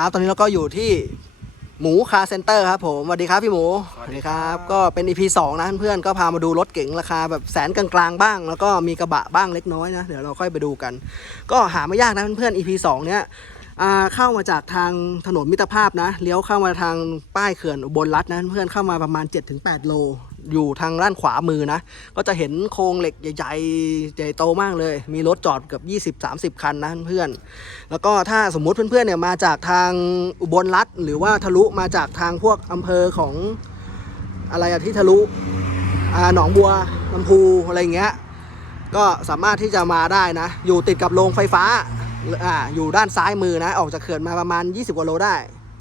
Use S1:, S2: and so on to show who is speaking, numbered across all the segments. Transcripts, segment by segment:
S1: ครับตอนนี้เราก็อยู่ที่หมูคาร์เซ็นเตอร์ครับผมสวัสดีครับพี่หมู
S2: สวัสดีครับ
S1: ก็เป็น EP 2 นะเพื่อนๆก็พามาดูรถเก๋งราคาแบบแสนกลางๆบ้าง แล้วก็มีกระบะบ้างเล็กน้อยนะ เดี๋ยวเราค่อยไปดูกัน ก็หาไม่ยากนะเพื่อนๆ EP 2 เนี้ยอ่าเข้ามาจากทางถนนมิตรภาพนะ เลี้ยวเข้ามาทางป้ายเขื่อนอุบลรัฐนะเพื่อนๆเข้ามาประมาณ 7-8 โล อยู่ทางด้านขวามือนะ ก็จะเห็นโครงเหล็กใหญ่ๆใหญ่โตมากเลย มีรถจอดเกือบ20-30 คันนะเพื่อนๆแล้วก็ถ้าสมมุติเพื่อนๆเนี่ยมาจากทางอุบลรัฐหรือว่าทะลุมาจากทางพวกอำเภอของอะไรอะที่ทะลุอ่าหนองบัวลำพูอะไรอย่างเงี้ยก็สามารถที่จะมาได้นะ อยู่ติดกับโรงไฟฟ้าอ่าอยู่ด้านซ้ายมือนะ ออกจากเขื่อนมาประมาณ 20กว่าโลได้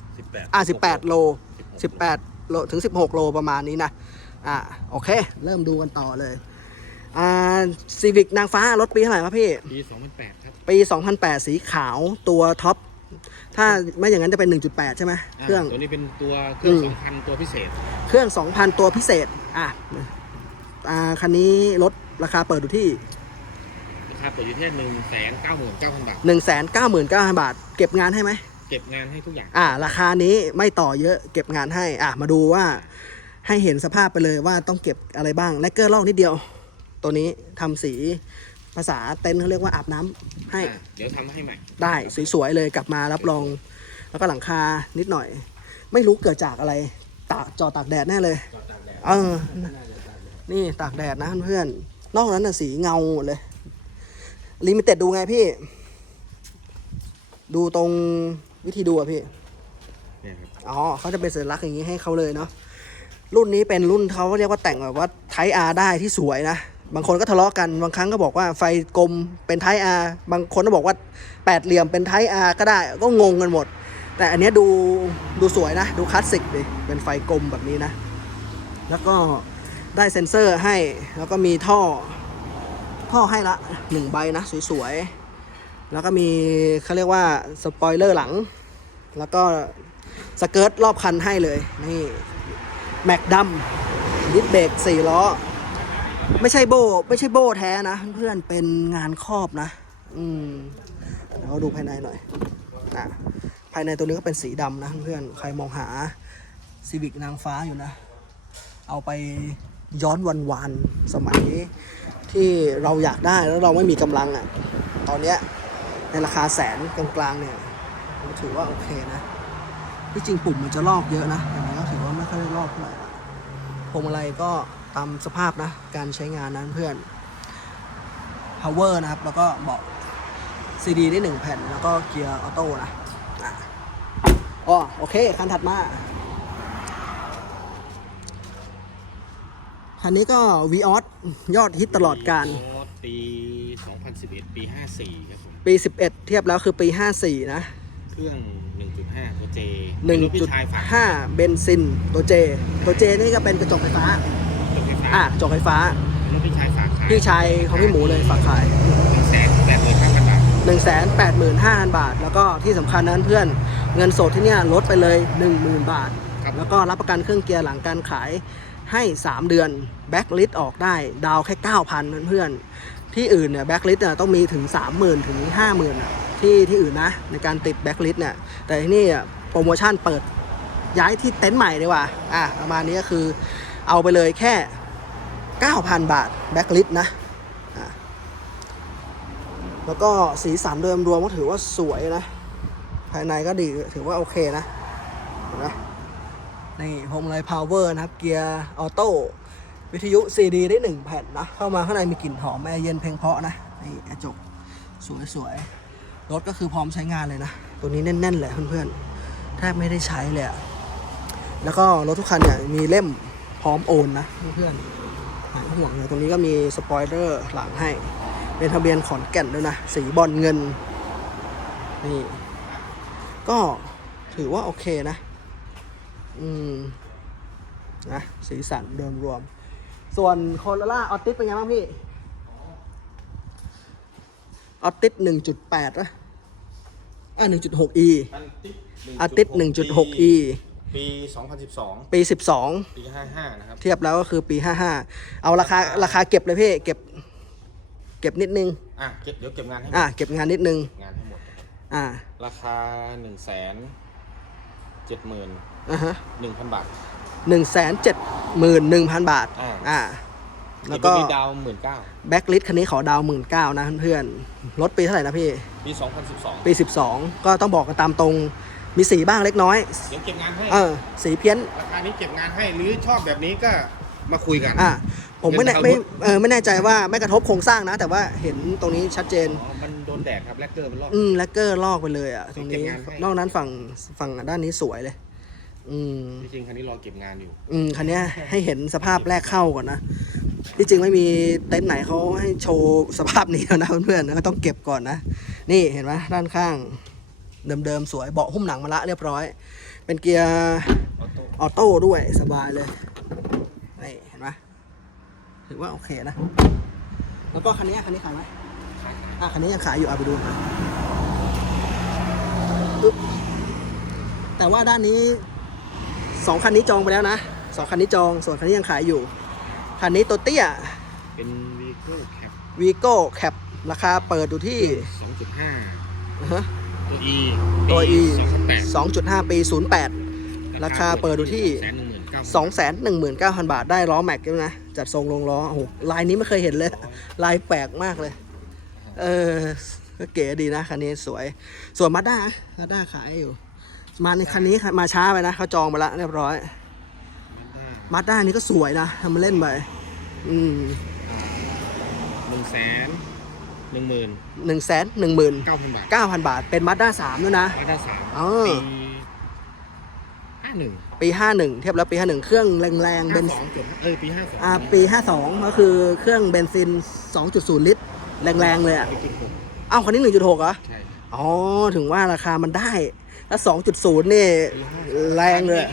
S2: 18
S1: อ่า18 โล 18 โลถึง 16 โลประมาณนี้นะ อ่าโอเค เริ่มดูกันต่อเลยอ่าซีวิกนางฟ้ารถปีเท่าไหร่ครับพี่
S2: ปี 2008 ครับ
S1: ปี 2008 สีขาวตัวท็อป ถ้าไม่อย่างนั้นจะเป็น 1.8 ใช่ไหมเครื่อง
S2: ตัวนี้เป็นตัวเครื่อง
S1: อืม
S2: 2,000 ตัวพิเศษ
S1: เครื่อง 2,000 ตัวพิเศษ อะอ่าคันนี้รถราคาเปิดอยู่ที่
S2: ราคาเปิดอยู่ที่ 199,000 บาท
S1: 199,000 บาท เก็บงานให้ไหม
S2: เก็บงานให้ทุกอย่าง
S1: อ่า ราคานี้ไม่ต่อเยอะ เก็บงานให้ อะ มาดูว่า ให้เห็นสภาพไปเลยว่าต้องเก็บอะไรบ้างแลกเกอร์ลอกนิดเดียว ตัวนี้ทำสีภาษาเต็นท์เขาเรียกว่าอาบน้ำให้
S2: อะเดี๋ยวทำให้ใหม่
S1: ได้สวยๆเลยกลับมารับรอง แล้วก็หลังคานิดหน่อย ไม่รู้เกิดจากอะไรตากจอตากแดดแน่เลย เออ นี่ตากแดดนะเพื่อนๆนอกนั้นน่ะสีเงาหมดเลย ลิมิเต็ดดูไงพี่ ดูตรงวิธีดูอะพี่
S2: เนี่ยครับ
S1: อ๋อเขาจะเป็นสัญลักษณ์อย่างนี้ให้เขาเลยเนาะ รุ่นนี้เป็นรุ่นเขาเรียกว่าแต่งแบบว่าไทอาร์ได้ที่สวยนะ บางคนก็ทะเลาะกันบางครั้งก็บอกว่าไฟกลมเป็นไทอาร์บางคนก็บอกว่าแปดเหลี่ยมเป็นไทอาร์ก็ได้ก็งงกันหมด แต่อันนี้ดูดูสวยนะ ดูคลาสสิกดิเป็นไฟกลมแบบนี้นะ แล้วก็ได้เซ็นเซอร์ให้แล้วก็มีท่อ ท่อให้ละหนึ่งใบนะ สวยๆ แล้วก็มีเขาเรียกว่าสปอยเลอร์หลัง แล้วก็สเกิร์ตรอบคันให้เลยนี่ แม็กดัมดิสเบรกสี่ล้อ ไม่ใช่โบไม่ใช่โบแท้นะ เพื่อนเป็นงานครอบนะ อืมเดี๋ยวเราดูภายในหน่อยอะภายในตัวนี้ก็เป็นสีดำนะเพื่อนใครมองหาซีวิกนางฟ้าอยู่นะ เอาไปย้อนวันวานสมัยที่เราอยากได้แล้วเราไม่มีกำลังอะ ตอนเนี้ยในราคาแสนกลางๆเนี่ยถือว่าโอเคนะที่จริงปุ่มมันจะลอกเยอะนะอย่างนี้ก็ถื อว่าไม่ค่อยได้ลอกเท่าไหร่ละพวงมาลัยก็ตามสภาพนะ การใช้งานนั้นเพื่อน power นะครับ แล้วก็เบาะ CD ได้หนึ่งแผ่น แล้วก็เกียร์ออโต้นะอะอ๋อโอเค คันถัดมา คันนี้ก็ v ีออสยอดฮิตตลอดการ
S2: ปี 2011 ปี 54 ครับผม
S1: ปี 11 เทียบแล้วคือปี 54 นะ
S2: เครื่อง 1.5 ตัวเจเป็นรถพี่ชายฝาก
S1: 1.5เบนซินตัวเจ ตัวเจนี่ก็เป็นกระจกไฟฟ้า
S2: รถไฟฟ้า
S1: อะกระจกไฟฟ้า
S2: รถพี่ชายฝากขาย
S1: พี่ชายของพี่หมูเลยฝากขาย
S2: แสนแปดหมื่นห้าพันบาท
S1: 1 8 5 0 0 0 บาท แล้วก็ที่สำคัญนั้นเพื่อนเงินสดที่เนี่ยลดไปเลย 10,000 บาท
S2: ครับ
S1: แล้วก็รับประกันเครื่องเกียร์หลังการขายให้ 3 เดือนแบ็กลิสออกได้ดาวแค่ 9,000เพื่อนๆที่อื่นเนี่ยแบ็กลิสเนี่ยต้องมีถึง 30,000 ถึง 50,000อะ ที่ที่อื่นนะ ในการติดแบ็กลิสเนี่ยแต่ที่นี่โปรโมชั่นเปิดย้ายที่เต็นท์ใหม่ดีกว่าอะประมาณนี้ก็คือเอาไปเลยแค่ 9,000 บาทแบ็กลิสนะอะแล้วก็สีสันโดยรวมก็ถือว่าสวยนะ ภายในก็ดีถือว่าโอเคนะเห็นไหมนี่พวงมาลัยพาวเวอร์นะครับ เกียร์ออโต้วิทยุ CD ได้หนึ่งแผ่นนะ เข้ามาข้างในมีกลิ่นหอมแอร์เย็นเพลงเพาะนะ นี่กระจก สวยๆ รถก็คือพร้อมใช้งานเลยนะ ตัวนี้แน่นๆเลยเพื่อนๆแทบไม่ได้ใช้เลยอะแล้วก็รถทุกคันเนี่ยมีเล่มพร้อมโอนนะเพื่อนๆหายห่วงเลยตรงนี้ก็มีสปอยเลอร์หลังให้ เป็นทะเบียนขอนแก่นด้วยนะ สีบอลเงิน นี่ ก็ถือว่าโอเคนะ อืม นะ สีสันโดยรวม ส่วนโคโรล่าออติสเป็นไงบ้างพี่ ออติสหนึ่งจุดแปดนะอ่าหนึ่งจุดหก e อาติสหนึ่งจุดหก e
S2: ปี2012
S1: ปีสิบสอง
S2: ปี55นะครับ
S1: เทียบแล้วก็คือปีห้าห้าเอาราคาราคาเก็บเลยพี่เก็บ เก็บนิดนึง
S2: อะเก็บเดี๋ยวเก็บงานให้หม
S1: อ่า
S2: ด
S1: เก็บงานนิดนึง
S2: งานให้หมด
S1: อ่า
S2: ราคา1 8 0 0 0เจ็ดหมื่น
S1: อ่าฮะ
S2: หนึ่งพันบาท
S1: หนึ่งแสนเจ็ดหมื่นหนึ่งพันบาท
S2: อ่า
S1: อ่า แล้วก็
S2: อีมีดาวหมื่นเก้า
S1: แบ็คลิสคันนี้ขอดาวหมื่นเก้านะเพื่อนๆรถปีเท่าไหร่นะพี่
S2: ปีสองพันสิบสอง
S1: ปี 12 ก็ต้องบอกกันตามตรงมีสีบ้างเล็กน้อย
S2: เดี๋ยวเก็บงานให้
S1: เออสีเพี้ยน
S2: ราคานี้เก็บงานให้หรือชอบแบบนี้ก็มาคุยกัน
S1: อะผมไม่แน่
S2: เงิน
S1: ไม่
S2: ดาวน์
S1: เออไม่แน่ใจว่าไม่กระทบโครงสร้างนะ แต่ว่าเห็นตรงนี้ชัดเจน
S2: อ๋อมันโดนแดดครับแลกเกอร์มันรอบ
S1: อืมแลกเกอร์ลอกไปเลยอะตรงนี้
S2: เก็บงานให้
S1: นอกนั้นฝั่งฝั่งด้านนี้สวยเลย อืม
S2: จริงๆคันนี้รอเก็บงานอยู่
S1: อืมคันเนี้ยให้เห็นสภาพแรกเข้าก่อนนะ ที่จริงไม่มีเต็นท์ไหนเขาให้โชว์สภาพนี้แล้วนะเพื่อนๆก็ต้องเก็บก่อนนะ นี่เห็นไหมด้านข้าง เดิมๆสวยเบาะหุ้มหนังมาละเรียบร้อย เป็นเกียร์
S2: ออโต้
S1: ออโต้ด้วยสบายเลยนี่เห็นไหมถือว่าโอเคนะ แล้วก็คันนี้คันนี้ขายไหมอะคันนี้ยังขายอยู่เอาไปดูหน่อยอึ๊บแต่ว่าด้านนี้ สองคันนี้จองไปแล้วนะสองคันนี้จอง ส่วนคันนี้ยังขายอยู่ คันนี้ตัวเตี้ย
S2: เป็นวีโก้แคป
S1: วีโก้แคปราคาเปิดอยู่ที่
S2: สองจุดห้า
S1: อ่าฮะ
S2: ตัว E
S1: ตัว E
S2: สองพันแปด
S1: 2.5ปี08ราคาเปิดอยู่ที่
S2: แสนหนึ่งหมื่นเก้า
S1: 219,000บาทได้ล้อแม็กด้วยนะ จัดทรงลงล้อโอ้โหลายนี้ไม่เคยเห็นเลย ลายแปลกมากเลย เออก็เก๋ดีนะ คันนี้สวย ส่วนมาด้ามาด้าขายอยู่ มาในคันนี้มาช้าไปนะเขาจองไปแล้วเรียบร้อยมาด้านี่ก็สวยนะทำมาเล่นไปอืม
S2: หนึ่งแสนหนึ่งหมื่น
S1: หนึ่งแสนหนึ่งหมื่น
S2: เก้าพันบาท
S1: เก้าพันบาท เป็นมาด้าสามด้วยนะ
S2: มาด้าสาม
S1: อ๋อ
S2: ปีห้าหนึ่ง
S1: ปีห้าหนึ่งเทียบแล้วปีห้าหนึ่งเครื่องแรงๆเบน
S2: สองเกือบเออปีห้าสอง
S1: อ่าปี52ก็คือเครื่องเบนซิน2.0ลิตร แรงๆเลยอะ
S2: ปีจุดหก
S1: เอ้าคันนี้1.6เหรอ
S2: ใช่
S1: อ๋อถึงว่าราคามันได้ แล้ว2.0นี่แรงเลย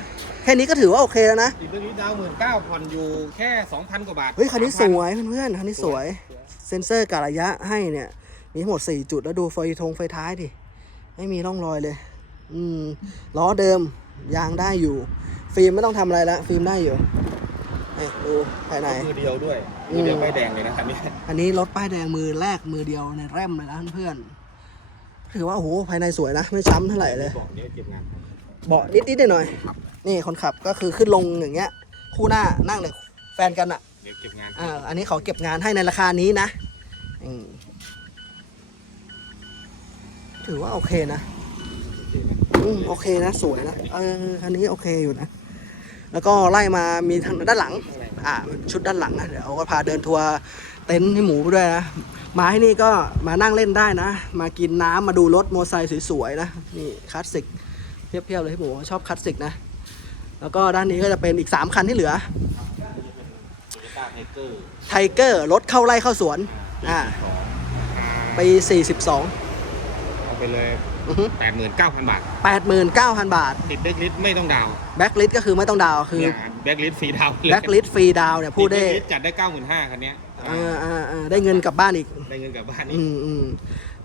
S1: แค่นี้ก็ถือว่าโอเคแล้วนะ
S2: อีกเรื่องนี้ดาวหมื่นเก้าผ่อนอยู่แค่สองพันกว่าบาท
S1: เฮ้ยคันนี้สวยเพื่อนๆคันนี้สวย เซ็นเซอร์กะระยะให้เนี่ย มีทั้งหมด4จุดแล้วดูไฟทงไฟท้ายดิ ไม่มีร่องรอยเลย อืมล้อเดิมยางได้อยู่ ฟิล์มไม่ต้องทำอะไรแล้วฟิล์มได้อยู่นี่ดูภายใน
S2: มือเดียวด้วย
S1: อืม
S2: มือเดียวไม่แดงเลยนะคันนี้
S1: อันนี้รถป้ายแดงมือแรกมือเดียวในแรมเลยนะเพื่อนๆ ถือว่าโอ้โหภายในสวยนะไม่ช้ำเท่าไหร่เลย
S2: บอกเดี๋ยวเก็บงานให้
S1: เบาะนิดนิดๆหน่อยๆนี่คนขับก็คือขึ้นลงอย่างเงี้ย คู่หน้านั่งเลยแฟนกันอะ
S2: เดี๋ยวเก็บงานให้
S1: อ่าอันนี้เขาเก็บงานให้ในราคานี้นะอืมถือว่าโอเคนะอืมโอเคนะสวยนะเออคันนี้โอเคอยู่นะ แล้วก็ไล่มามีทางด้านหลัง
S2: ข้างใน
S1: อ่า ชุดด้านหลังนะเดี๋ยวก็พาเดินทัวร์ เต็นท์ให้หมูไปด้วยนะ มาที่นี่ก็มานั่งเล่นได้นะ มากินน้ำมาดูรถมอเตอร์ไซค์สวยๆนะ นี่คลาสสิกเพียบๆเลยพี่หมูชอบคลาสสิกนะ แล้วก็ด้านนี้ก็จะเป็นอีก 3 คันที่เหลือ
S2: โตโยต้าไทเกอร์
S1: ไทเกอร์รถเข้าไล่เข้าสวน อ่า
S2: สอง
S1: ปี 42
S2: เอาไปเลย
S1: อือฮึ
S2: แปดหมื่นเก้าพันบาท
S1: 89,000 บาท
S2: ติดเบรกลิสไม่ต้องดาวน์
S1: แบ็คลิสก็คือไม่ต้องดาวน์คือ
S2: เนี่ยแบล็คลิสฟรีดาวน์เลย
S1: แบ็คลิสฟรีดาวน์เนี่ยพูดได้
S2: ติ blacklist จัดได้เก้าหมื่นห้าคันเนี้ย
S1: อ่าอ่าอ่าได้เงินกลับบ้านอีก
S2: ได้เงินกลับบ้านนี่
S1: อืมอืม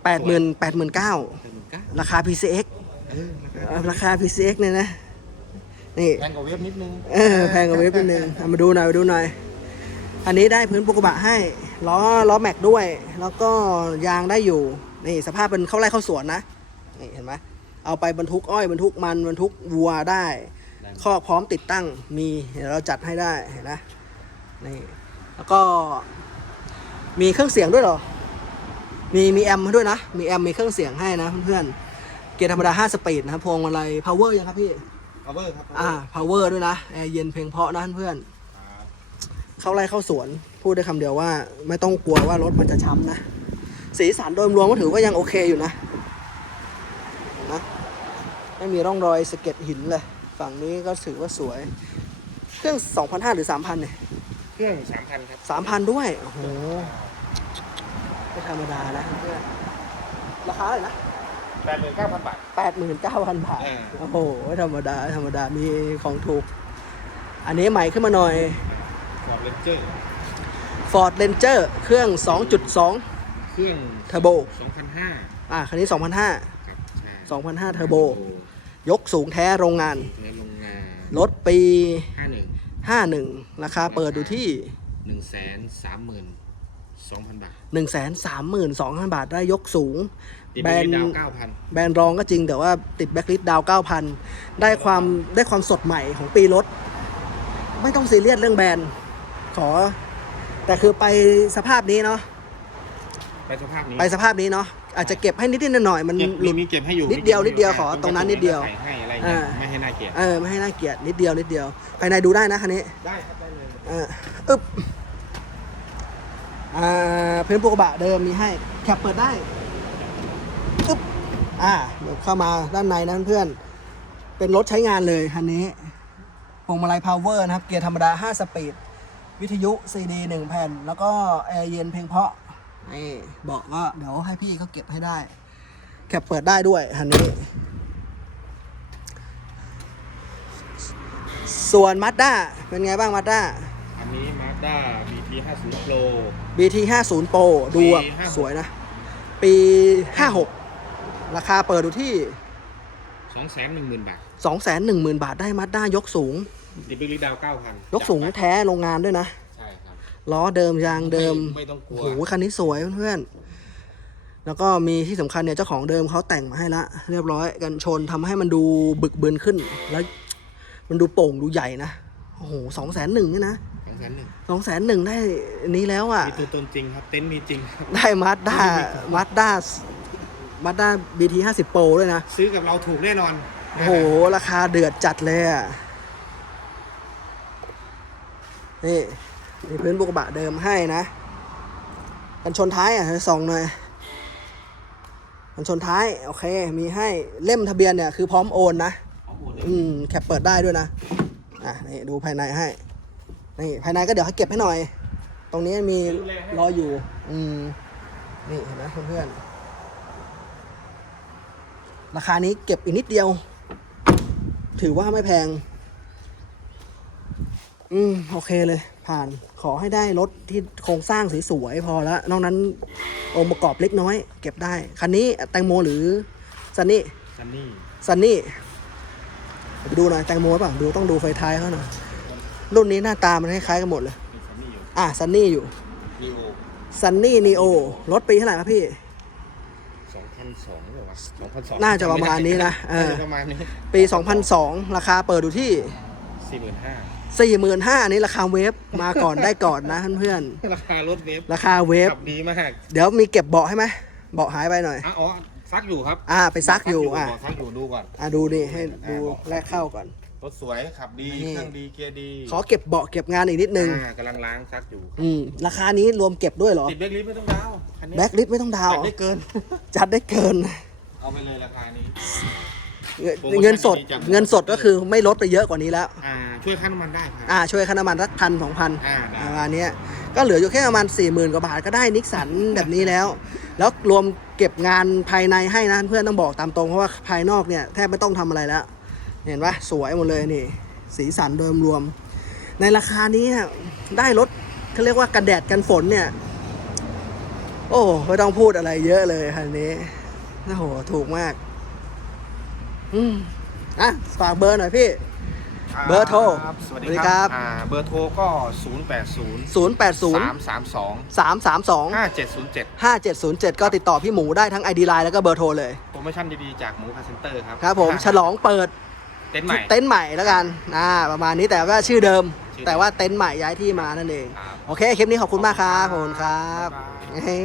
S1: แปดหมื่นแปดหมื่นเก้า
S2: แปดหมื่นเก้า
S1: ราคา PCX
S2: เออ
S1: เอ่อราคา PCX เนี่ยนะ นี่
S2: แพงกว่าเว็บนิดนึง
S1: เออแพงกว่าเว็บนิดนึงเอามาดูหน่อยมาดูหน่อย อันนี้ได้พื้นโปรกบะให้ ล้อล้อแม็กด้วย แล้วก็ยางได้อยู่ นี่สภาพเป็นเข้าไร่เข้าสวนนะ นี่เห็นไหมเอาไปบรรทุกอ้อยบรรทุกมันบรรทุกวัวได้คอกพร้อมติดตั้งมีเดี๋ยวเราจัดให้ได้เห็นนะนี่แล้วก็ มีเครื่องเสียงด้วยเหรอ มีมีแอมให้ด้วยนะ มีแอมมีเครื่องเสียงให้นะเพื่อนๆ เกียร์ธรรมดา 5 สปีดนะครับพวงมาลัย power ยังครับพี่
S2: พาวเวอร์ครับ
S1: อ่า power ด้วยนะ แอร์เย็นเพลงเพราะนะเพื่อนๆ เข้าไร่เข้าสวน พูดได้คำเดียวว่า ไม่ต้องกลัวว่ารถมันจะช้ำนะ สีสันโดยรวมก็ถือว่ายังโอเคอยู่นะเห็นนะไม่มีร่องรอยสะเก็ดหินเลย ฝั่งนี้ก็ถือว่าสวย เครื่อง 2,500 หรือ 3,000เนี่ย
S2: เครื่องสามพันครับ
S1: 3,000 ด้วย โอ้โห ไม่ธรรมดานะเพื่อนราคาเลยนะ
S2: แปดหมื่นเก้าพันบาท
S1: 89,000บาท
S2: เออ
S1: โอ้โหไม่ธรรมดาไม่ธรรมดา มีของถูก อันนี้ใหม่ขึ้นมาหน่อย
S2: ฟอร์ดเรนเจอร์
S1: Ford Ranger เครื่อง 2.2
S2: เครื่อง
S1: Turbo
S2: สองพันห้า
S1: อ่าคันนี้ 2,500
S2: ครับใช่
S1: 2,500 Turbo ยกสูงแท้โรงงาน
S2: ในโรงงาน
S1: รถปี
S2: ห้าหนึ่ง
S1: 51 ราคาเปิดอยู่ที่
S2: หนึ่งแสน สามหมื่นสองพันบาท
S1: 132,000 บาทได้ยกสูง
S2: ติด
S1: แบ
S2: แบ
S1: ร
S2: ร
S1: น
S2: น
S1: ด์
S2: ด์ดาวเก้าพัน
S1: แบรนด์รองก็จริงแต่ว่าติดแบ็คลิสดาว 9,000 ได้ความได้ความสดใหม่ของปีรถ ไม่ต้องซีเรียสเรื่องแบรนด์ ขอ แต่คือไปสภาพนี้เนาะ
S2: ไปสภาพนี้
S1: ไปสภาพนี้เนาะอาจจะเก็บให้นิดๆหน่อยๆมัน
S2: เก็บ
S1: หลุด
S2: มีเก็บให้อยู่
S1: นิดเดียว
S2: มีก็บ
S1: นิดเดียว
S2: ให้
S1: ขอตรงนั้นนิดเดียว
S2: ใส่ให้อะไรเงี้ย
S1: อ่า
S2: ไม่ให้น่าเกลียด
S1: เออไม่ให้น่าเกลียดนิดเดียวนิดเดียวภายในดูได้นะคันนี้
S2: ได้ครับได้เลย
S1: อ่าอึ๊บ อ่าเพื่อนปูกระบะเดิมมีให้แคปเปิดได้อึ๊บอ่าเดี๋ยวเข้ามาด้านในนะเพื่อนเป็นรถใช้งานเลยคันนี้พวงมาลัยพาวเวอร์นะครับ เกียร์ธรรมดา 5 สปีด วิทยุซีดีหนึ่งแผ่น แล้วก็แอร์เย็นเพลงเพาะนี่บอกก็เดี๋ยวให้พี่เขาเก็บให้ได้ แคปเปิดได้ด้วยคันนี้ ส่วนมัดด้าเป็นไงบ้างมัดด้า
S2: อันนี้ Mazda BT 50 Pro
S1: BT 50 Pro ดูแบบ
S2: ปี56
S1: สวยนะ ปี 56 ราคาเปิดดูที่
S2: 210,000บาท
S1: 210,000 บาทได้มัดด้ายกสูง
S2: ติดแบรนด์ดาว9,000
S1: ยกสูงแท้โรงงานด้วยนะ
S2: ใช่ครับ
S1: ล้อเดิมยางเดิม
S2: ไม่ต้องกลั
S1: โอ้
S2: ว
S1: โหคันนี้สวยเพื่อนๆ แล้วก็มีที่สำคัญเนี่ยเจ้าของเดิมเขาแต่งมาให้ละ เรียบร้อยกันชนทำให้มันดูบึกบึนขึ้น แล้วมันดูโป่งดูใหญ่นะ โอ้โหสองแสนหนึ่งนี่นะ
S2: 210,000
S1: สองแสนหนึ่งได้อันนี้แล้วอะ
S2: มีตัวตนจริงครับ เต็นท์มีจริงครับ
S1: ได้มาสด้ามาสด้ามาสด้าบีทีห้าสิบโปรด้วยนะ
S2: ซื้อกับเราถูกแน่นอน
S1: โอ้โห ราคาเดือดจัดเลยอะ นี่มีพื้นบุกระบะเดิมให้นะกันชนท้ายอะส่องหน่อยกันชนท้าย โอเค มีให้เล่มทะเบียนเนี่ยคือพร้อมโอนนะ
S2: เอาหมดเลย
S1: อืม แคปเปิดได้ด้วยนะ อะ นี่ดูภายในให้ นี่ภายในก็เดี๋ยวให้เก็บให้หน่อย ตรงนี้มีรออยู่ อืม นี่เห็นไหมเพื่อนๆ ราคานี้เก็บอีกนิดเดียว ถือว่าไม่แพง อืม โอเคเลย ผ่าน ขอให้ได้รถที่โครงสร้างสวยๆพอแล้วนอกนั้นองค์ประกอบเล็กน้อย เก็บได้ คันนี้แตงโมหรือซันนี่
S2: ซันนี่
S1: ซันนี่ไปดูหน่อยแตงโมหรือเปล่ะ ดูต้องดูไฟท้ายเขาหน่อย รุ่นนี้หน้าตามันคล้ายๆกันหมดเลย
S2: มีซันนี่อยู่
S1: อะซันนี่อยู่
S2: นีโอ
S1: ซันนี่นีโอรถปีเท่าไหร่ครับพี่
S2: 2,200หรือวะ2,200
S1: น่าจะประมาณนี้นะเออ
S2: น่าจะประมาณนี้
S1: ปี 2002 ราคาเปิดอยู่ที่
S2: 45,000
S1: 45,000อันนี้ราคาเวฟมาก่อนได้ก่อนนะเพื่อน
S2: ราคารถเวฟ
S1: ๆราคาเวฟ
S2: ขับดีมาก
S1: เดี๋ยวมีเก็บเบาะให้ไหมเบาะหายไปหน่อย
S2: อะอ๋อซักอยู่ครับ
S1: อ่าไปซักอยู่อะ
S2: บซักอยู่ดูก่อน
S1: อะดูนี่ให้ดูแรกเข้าก่อน
S2: รถสวยขับดี
S1: นี่
S2: เครื่องดีเกียร์ดี
S1: ขอเก็บเบาะเก็บงานอีกนิดนึง
S2: อ่ากำลังล้างซักอยู่
S1: อืม ราคานี้รวมเก็บด้วยเหรอ
S2: ติดแบล็คลิสต์ไม่ต้องดาวน์คันนี้
S1: แบ็คลิสไม่ต้องดาว
S2: จัด
S1: น์
S2: ได้เกิน
S1: จัดได้เกิน
S2: เอาไปเลยราคานี้
S1: เงิน
S2: โปรโมชั่น
S1: เงินสด
S2: ดีจัง
S1: เงินสดก็คือไม่ลดไปเยอะกว่านี้แล้ว
S2: อ่า ช่วยค่าน้ำมันได้ครับ
S1: อ่า ช่วยค่าน้ำมันสักพันสองพัน
S2: อ่าได้
S1: ประมาณเนี้ยก็เหลืออยู่แค่ประมาณสี่หมื่นกว่าบาทก็ได้นิกสันแบบนี้แล้ว แล้วรวมเก็บงานภายในให้นะเพื่อนต้องบอกตามตรงเพราะว่าภายนอกเนี่ยแทบไม่ต้องทำอะไรแล้ว เห็นปะสวยหมดเลยนี่ สีสันโดยรวม ในราคานี้เนี่ยได้รถเขาเรียกว่ากันแดดกันฝนเนี่ย โอ้ไม่ต้องพูดอะไรเยอะเลยคันนี้โอ้โหถูกมาก อืมอะฝากเบอร์หน่อยพี่ เบอร์โทร
S2: ครับสวัส
S1: สวัสดี
S2: ดี
S1: ค
S2: ค
S1: รั
S2: รับบอ่าเบอร์โทรก็ 0 8 0
S1: 0 8 0
S2: 3 3 2
S1: 3 3 2
S2: 5 7 0 7
S1: 5707 ก็ติดต่อพี่หมูได้ทั้ง ID Line แล้วก็เบอร์โทรเลย
S2: โปรโมชั่นดีๆ จากหมูคาเซ็นเตอร์ครับ
S1: ครับผม ฉลองเปิด
S2: เต็นท์ใหม่
S1: เต็นท์ใหม่แล้วกันอ่าประมาณนี้แต่ว่าชื่อเดิม
S2: ชื่อเดิม
S1: แต่ว่าเต็นท์ใหม่ย้ายที่มานั่นเอง
S2: ครับ
S1: โอเค คลิปนี้ขอบคุณมากครับขอบคุณครับ
S2: บ๊ายบาย
S1: เฮ้